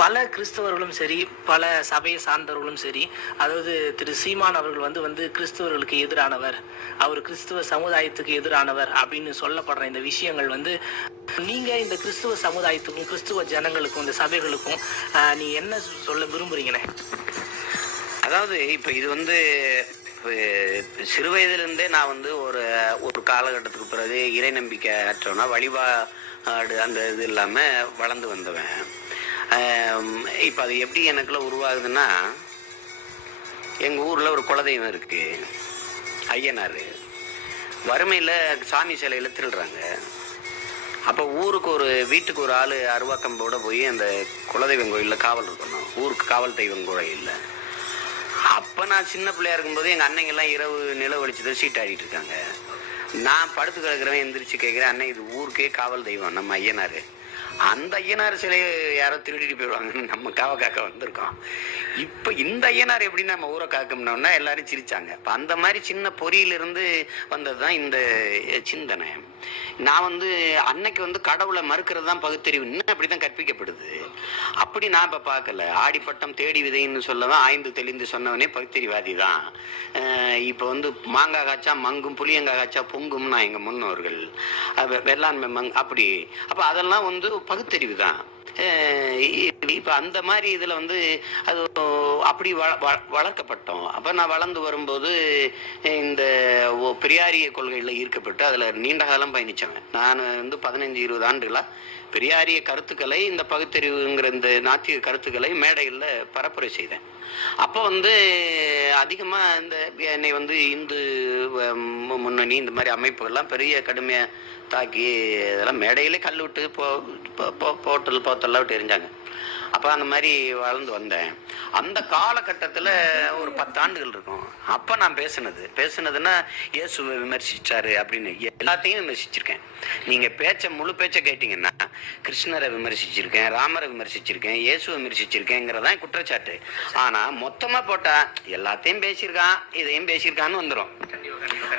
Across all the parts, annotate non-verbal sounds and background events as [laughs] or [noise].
பல கிறிஸ்தவர்களும் சரி பல சபையை சார்ந்தவர்களும் சரி அதாவது திரு சீமான் அவர்கள் வந்து வந்து கிறிஸ்தவர்களுக்கு எதிரானவர் அவர் கிறிஸ்துவ சமுதாயத்துக்கு எதிரானவர் அப்படின்னு சொல்லப்படுற இந்த விஷயங்கள் வந்து நீங்க இந்த கிறிஸ்துவ சமுதாயத்துக்கும் கிறிஸ்துவ ஜனங்களுக்கும் இந்த சபைகளுக்கும் நீ என்ன சொல்ல விரும்புறீங்கண்ணே அதாவது இப்போ இது வந்து அஹ், சிறு வயதிலிருந்தே நான் வந்து ஒரு ஒரு காலகட்டத்துக்கு பிறகு இறை நம்பிக்கை அற்றவனா வழிபாடு அந்த இது இல்லாமல் வளர்ந்து வந்தவன். இப்போ அது எப்படி எனக்குள்ள உருவாகுதுன்னா எங்கள் ஊரில் ஒரு குலதெய்வம் இருக்கு. ஐயனார். வறுமையில் சாமி சிலையில் திருடுறாங்க. அப்போ ஊருக்கு ஒரு வீட்டுக்கு ஒரு ஆள் அருவாக்கம்போட போய் அந்த குலதெய்வம் கோயிலில் காவல் இருக்கணும். ஊருக்கு காவல் தெய்வம் கோயிலில் அப்போ நான் சின்ன பிள்ளையா இருக்கும்போது எங்கள் அன்னைங்கெல்லாம் இரவு நில வெளிச்சத்தை சீட் இருக்காங்க. நான் படுத்து கிடக்குறவன் எந்திரிச்சு கேட்குறேன் அண்ணன் இது ஊருக்கே காவல் தெய்வம் நம்ம ஐயனார். அந்த ஐயனார் சிலையை யாரோ திருடிட்டு போயிடுவாங்கன்னு நம்ம காவ காக்க வந்திருக்கோம். இப்போ இந்த ஐயனார் எப்படி நம்ம ஊரை காக்கணும்னா எல்லாரும் சிரிச்சாங்க. இப்போ அந்த மாதிரி சின்ன பொறியிலிருந்து வந்தது தான் இந்த சிந்தனை. நான் வந்து அன்னைக்கு வந்து கடவுளை மறுக்கிறது தான் பகுத்தறிவு. இன்னும் அப்படி தான் கற்பிக்கப்படுது. அப்படி நான் இப்போ பார்க்கல. ஆடிப்பட்டம் தேடி விதைன்னு சொல்லவன் ஆய்ந்து தெளிந்து சொன்னவனே பகுத்தறிவாதி தான் இப்போ வந்து மாங்காய் காய்ச்சா மங்கும் புளியங்காய் காய்ச்சா பொங்கும்னா எங்கள் முன்னோர்கள். வெள்ளாண்மை மங் அப்படி. அப்போ அதெல்லாம் வந்து பகுத்தறிவு தான் இப்போ அந்த மாதிரி இதில் வந்து அது அப்படி வள வளர்க்கப்பட்டோம். அப்போ நான் வளர்ந்து வரும்போது இந்த ஓ பெரியாரிய கொள்கையில் ஈர்க்கப்பட்டு அதில் நீண்ட காலம் பயணித்தவன் நான் வந்து பதினஞ்சு இருபது ஆண்டுகளாக பெரியாரிய கருத்துக்களை இந்த பகுத்தறிவுங்கிற இந்த நாத்திக கருத்துக்களை மேடைகளில் பரப்புரை செய்தேன். அப்போ வந்து அதிகமாக இந்த என்னை வந்து இந்து முன்னணி இந்த மாதிரி அமைப்புகள்லாம் பெரிய கடுமையாக தாக்கி இதெல்லாம் மேடையிலே கல் விட்டு போ போட்டல் பார்த்து போத்தெல்லாம் விட்டு எரிஞ்சாங்க அப்போ அந்த மாதிரி வளர்ந்து வந்தேன். அந்த காலகட்டத்தில் ஒரு பத்தாண்டுகள் இருக்கும். அப்போ நான் பேசுனது. பேசுனதுன்னா இயேசுவை விமர்சிச்சாரு அப்படின்னு. எல்லாத்தையும் விமர்சிச்சிருக்கேன். நீங்கள் பேச்ச முழு பேச்சை கேட்டிங்கன்னா கிருஷ்ணரை விமர்சிச்சிருக்கேன் ராமரை விமர்சிச்சிருக்கேன் இயேசுவை விமர்சிச்சிருக்கேங்கிறதான் குற்றச்சாட்டு. ஆனால் மொத்தமாக போட்டால் எல்லாத்தையும் பேசியிருக்கான் இதையும் பேசியிருக்கான்னு வந்துடும்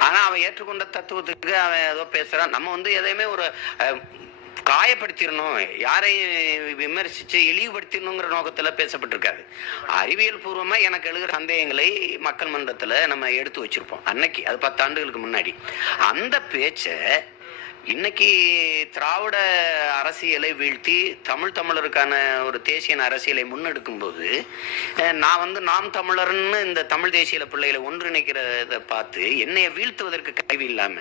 ஆனா அவன் ஏற்றுக்கொண்ட தத்துவத்துக்கு அவன் ஏதோ பேசுறான். நம்ம வந்து எதையுமே ஒரு காயப்படுத்திடணும் யாரையும் விமர்சித்து இழிவுபடுத்திடணுங்கிற நோக்கத்தில் பேசப்பட்டிருக்காது அறிவியல் பூர்வமாக எனக்கு எழுகிற சந்தேகங்களை மக்கள் மன்றத்தில் நம்ம எடுத்து வச்சிருப்போம். அன்னைக்கு அது பத்து ஆண்டுகளுக்கு முன்னாடி. அந்த பேச்சை இன்னைக்கு திராவிட அரசியலை வீழ்த்தி தமிழ் தமிழருக்கான ஒரு தேசிய அரசியலை முன்னெடுக்கும் போது அஹ், நான் வந்து நாம் தமிழர்னு இந்த தமிழ் தேசிய பிள்ளைகளை ஒன்றிணைக்கிறத பார்த்து என்னைய வீழ்த்துவதற்கு கல்வி இல்லாம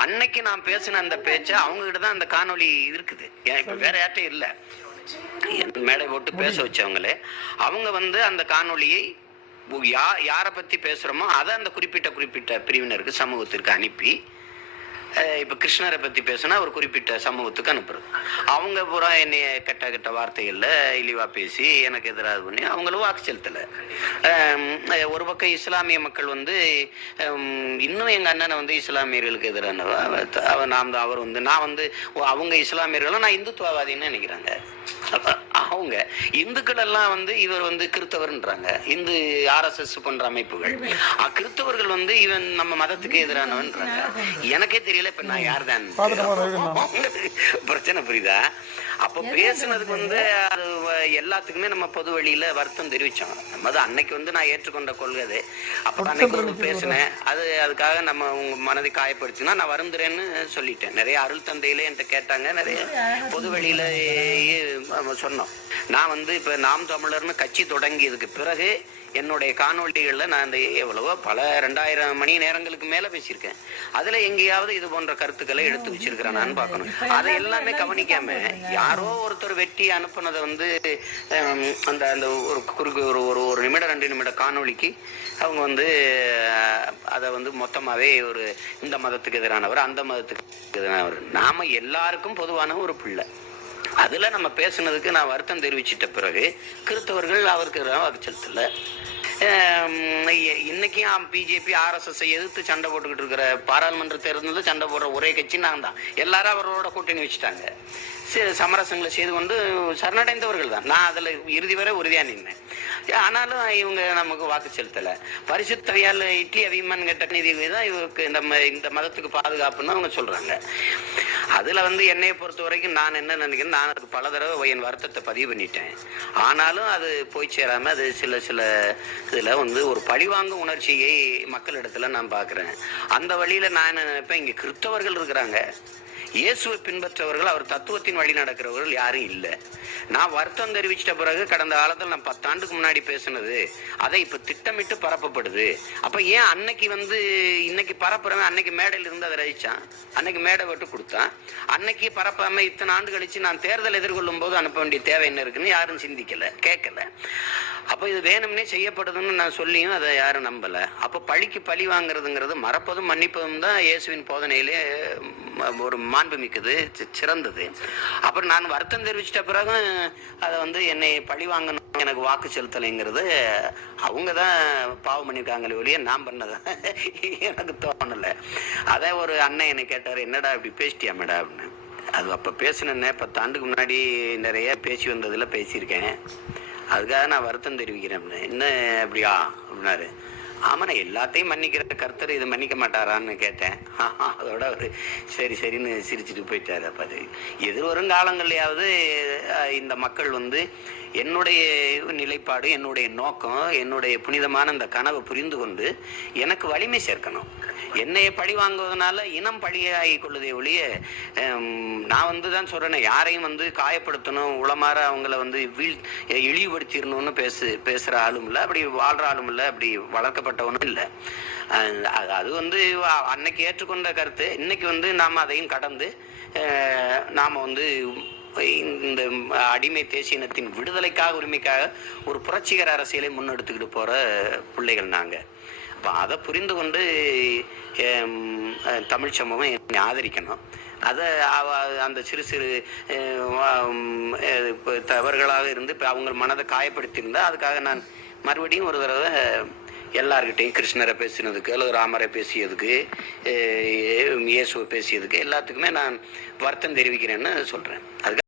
அன்னைக்கு நான் பேசின அந்த பேச்சை அவங்க கிட்ட தான் அந்த காணொளி இருக்குது. இப்ப வேற யார்ட்டும் இல்லை. மேடை போட்டு பேச வச்சவங்களே அவங்க வந்து அந்த காணொளியை யா யாரை பத்தி பேசுறோமோ அதை அந்த குறிப்பிட்ட குறிப்பிட்ட பிரிவினருக்கு சமூகத்திற்கு அனுப்பி இப்போ கிருஷ்ணரை பற்றி பேசினா ஒரு குறிப்பிட்ட சமூகத்துக்கு அனுப்புறது. அவங்க பூரா என்னைய கெட்ட கெட்ட வார்த்தைகளில் இழிவாக பேசி எனக்கு எதிராக பண்ணி அவங்களும் வாக்கு செலுத்தலை. ஒரு பக்கம் இஸ்லாமிய மக்கள் வந்து இன்னும் எங்கள் அண்ணனை வந்து இஸ்லாமியர்களுக்கு எதிரான அவர் நாம் தான் அவர் வந்து நான் வந்து அவங்க இஸ்லாமியர்களும் நான் இந்துத்துவவாதின்னு நினைக்கிறாங்க. அப்ப அவங்க. இந்துக்கள் எல்லாம் வந்து இவர் வந்து கிறித்தவர்ன்றாங்க. இந்து ஆர்எஸ்எஸ் போன்ற அமைப்புகள். அ, கிறித்தவர்கள் வந்து இவன் நம்ம மதத்துக்கு எதிரானவன்றாங்க. எனக்கே தெரியல இப்ப நான் யார் தான் பிரச்சனை புரியுதா? அப்போ பேசுனதுக்கு வந்து எல்லாத்துக்குமே நம்ம பொது வழியில வருத்தம் தெரிவிச்சோம். நம்ம அது அன்னைக்கு வந்து நான் ஏற்றுக்கொண்ட கொள்கை அது. அப்போ அன்னைக்கு பேசினேன். அது அதுக்காக நம்ம உங்க மனதை காயப்படுத்தினா நான் வருந்துறேன்னு சொல்லிட்டேன். நிறைய அருள் தந்தையில என்கிட்ட கேட்டாங்க. நிறைய பொது வெளியில சொன்னோம். நான் வந்து இப்ப நாம் தமிழர்னு கட்சி தொடங்கியதுக்கு பிறகு என்னுடைய காணொளிகளில் நான் இந்த எவ்வளவோ பல ரெண்டாயிரம் மணி நேரங்களுக்கு மேல பேசியிருக்கேன். அதுல எங்கேயாவது இது போன்ற கருத்துக்களை எடுத்து வச்சிருக்கிறேன் பார்க்கணும். அதை எல்லாமே கவனிக்காம யாரோ ஒருத்தர் வெட்டி அனுப்புனதை வந்து அந்த அந்த ஒரு குறுக்கு ஒரு ஒரு ஒரு நிமிடம் ரெண்டு நிமிட காணொளிக்கு அவங்க வந்து அதை வந்து மொத்தமாவே ஒரு இந்த மதத்துக்கு எதிரானவர் அந்த மதத்துக்கு எதிரானவர். நாம எல்லாருக்கும் பொதுவான ஒரு பிள்ளை. அதில் நம்ம பேசுனதுக்கு நான் வருத்தம் தெரிவிச்சிட்ட பிறகு கிறிஸ்தவர்கள் அவருக்கு எதிராக வாக்கு இன்னைக்கும் பிஜேபி ஆர்எஸ்எஸ் எதிர்த்து சண்டை போட்டுக்கிட்டு இருக்கிற பாராளுமன்ற தேர்தலில் சண்டை போடுற ஒரே கட்சி நான் தான். எல்லாரும் அவரோட கூட்டணி வச்சுட்டாங்க. சி- சமரசங்களை செய்து கொண்டு சரணடைந்தவர்கள் தான். நான் அதில் இறுதி வரை உறுதியாக நின்னேன். ஆனாலும் இவங்க நமக்கு வாக்கு செலுத்தலை. பரிசுத்தவையால் இட்லி அபிமான் கேட்ட நீதி தான் இவருக்கு நம்ம இந்த மதத்துக்கு பாதுகாப்புன்னு அவங்க சொல்கிறாங்க அதில் வந்து என்னையை பொறுத்த வரைக்கும் நான் என்ன நினைக்கிறேன் நான் அதுக்கு பல தடவை என் வருத்தத்தை பதிவு பண்ணிட்டேன். ஆனாலும் அது போய் சேராமல் அது சில சில இதில் வந்து ஒரு பழிவாங்கும் உணர்ச்சியை மக்களிடத்துல நான் பார்க்குறேன் அந்த வழியில் நான் என்ன நினைப்பேன் இங்கே கிறிஸ்தவர்கள் இருக்கிறாங்க. இயேசுவை பின்பற்றவர்கள் அவர் தத்துவத்தின் வழி நடக்கிறவர்கள் யாரும் இல்லை. நான் வருத்தம் தெரிவிச்சிட்ட பிறகு கடந்த காலத்தில் நான் பத்தாண்டுக்கு முன்னாடி பேசுனது அதை இப்போ திட்டமிட்டு பரப்பப்படுது. அப்போ ஏன் அன்னைக்கு வந்து இன்னைக்கு பரப்புறவன் அன்னைக்கு மேடையில் இருந்து அதை ரசித்தான் அன்னைக்கு மேடை விட்டு கொடுத்தான்? அன்னைக்கு பரப்பாம இத்தனை ஆண்டு கழிச்சு நான் தேர்தல் எதிர்கொள்ளும் போது அனுப்ப வேண்டிய தேவை என்ன இருக்குன்னு யாரும் சிந்திக்கல கேட்கல. அப்போ இது வேணும்னே செய்யப்படுதுன்னு நான் சொல்லியும் அதை யாரும் நம்பலை. அப்போ பழிக்கு பழி வாங்குறதுங்கிறது மறப்பதும் மன்னிப்பதும் தான் இயேசுவின் போதனையிலே ஒரு மா மாண்புமிக்கது சிறந்தது. அப்புறம் நான் வருத்தம் தெரிவிச்சிட்ட பிறகு அதை வந்து என்னை பழி வாங்கணும் எனக்கு வாக்கு செலுத்தலைங்கிறது அவங்க தான் பாவம் பண்ணியிருக்காங்களே ஒழிய நான் பண்ணதை [laughs] எனக்கு தோணலை. அதே ஒரு அண்ணன் என்னை கேட்டார் என்னடா இப்படி பேசிட்டியா மேடா அப்படின்னு. அது அப்போ பேசினேன்னே பத்து ஆண்டுக்கு முன்னாடி நிறைய பேசி வந்ததில் பேசியிருக்கேன். அதுக்காக நான் வருத்தம் தெரிவிக்கிறேன் அப்படின்னு. என்ன அப்படியா அப்படின்னாரு. ஆமாண்ணா எல்லாத்தையும் மன்னிக்கிற கர்த்தர் இதை மன்னிக்க மாட்டாரான்னு கேட்டேன். அதோட அவர் சரி சரின்னு சிரிச்சுட்டு போயிட்டாரு அப்போ அது. எதிர்வரும் காலங்கள்லையாவது இந்த மக்கள் வந்து என்னுடைய நிலைப்பாடு என்னுடைய நோக்கம் என்னுடைய புனிதமான இந்த கனவை புரிந்து கொண்டு எனக்கு வலிமை சேர்க்கணும். என்னைய பழி வாங்குவதனால இனம் பழியாகி கொள்ளுதே ஒழிய நான் வந்து தான் சொல்கிறேன் யாரையும் வந்து காயப்படுத்தணும் உளமாற அவங்கள வந்து வீழ் இழிவுபடுத்திடணும்னு பேசு பேசுகிற ஆளும் இல்லை அப்படி வாழ்ற ஆளும் இல்லை அப்படி வளர்க்கப்பட்டவனும் இல்லை. அது- அது வந்து அன்னைக்கு ஏற்றுக்கொண்ட கருத்து. இன்னைக்கு வந்து நாம் அதையும் கடந்து நாம் வந்து இந்த அடிமை தேசியனத்தின் விடுதலைக்காக உரிமைக்காக ஒரு புரட்சிகர அரசியலை முன்னெடுத்துக்கிட்டு போகிற பிள்ளைகள் நாங்கள் அப்போ அதை புரிந்து கொண்டு தமிழ் சமூகம் என்னை ஆதரிக்கணும். அதை அந்த சிறு சிறு தவறுகளாக இருந்து இப்போ அவங்க மனதை காயப்படுத்தியிருந்தா அதுக்காக நான் மறுபடியும் ஒரு தடவை எல்லார்கிட்டையும் கிருஷ்ணரை பேசினதுக்கு அல்லது ராமரை பேசியதுக்கு இயேசுவை பேசியதுக்கு எல்லாத்துக்குமே நான் வருத்தம் தெரிவிக்கிறேன்னு சொல்கிறேன் அதுக்கு